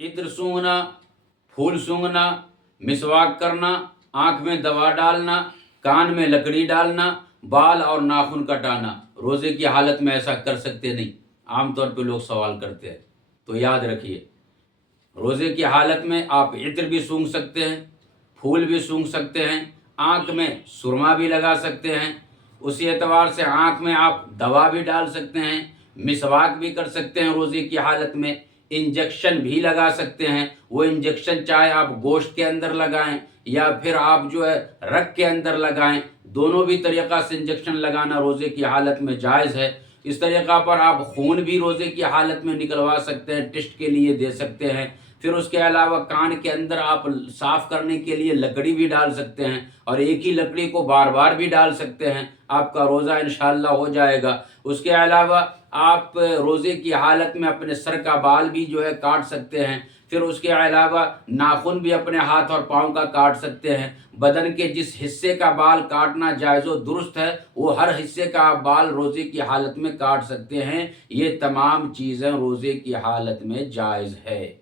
इत्र सूंघना, फूल सूंघना, मिसवाक करना, आँख में दवा डालना, कान में लकड़ी डालना, बाल और नाखून कटाना, रोज़े की हालत में ऐसा कर सकते नहीं। आमतौर पे लोग सवाल करते हैं, तो याद रखिए रोज़े की हालत में आप इत्र भी सूंघ सकते हैं, फूल भी सूंघ सकते हैं, आँख में सुरमा भी लगा सकते हैं, उसी एतबार से आँख में आप दवा भी डाल सकते हैं, मिसवाक भी कर सकते हैं रोज़े की हालत में, इंजेक्शन भी लगा सकते हैं। वो इंजेक्शन चाहे आप गोश्त के अंदर लगाएं या फिर आप जो है रग के अंदर लगाएं, दोनों भी तरीक़ा से इंजेक्शन लगाना रोज़े की हालत में जायज़ है। इस तरीक़ा पर आप खून भी रोज़े की हालत में निकलवा सकते हैं, टेस्ट के लिए दे सकते हैं। फिर उसके अलावा कान के अंदर आप साफ़ करने के लिए लकड़ी भी डाल सकते हैं और एक ही लकड़ी को बार बार भी डाल सकते हैं, आपका रोज़ा इंशाअल्लाह हो जाएगा। उसके अलावा आप रोज़े की हालत में अपने सर का बाल भी जो है काट सकते हैं। फिर उसके अलावा नाखून भी अपने हाथ और पाँव का काट सकते हैं। बदन के जिस हिस्से का बाल काटना जायज़ व दुरुस्त है, वो हर हिस्से का आप बाल रोज़े की हालत में काट सकते हैं। ये तमाम चीज़ें रोज़े की हालत में जायज़ है।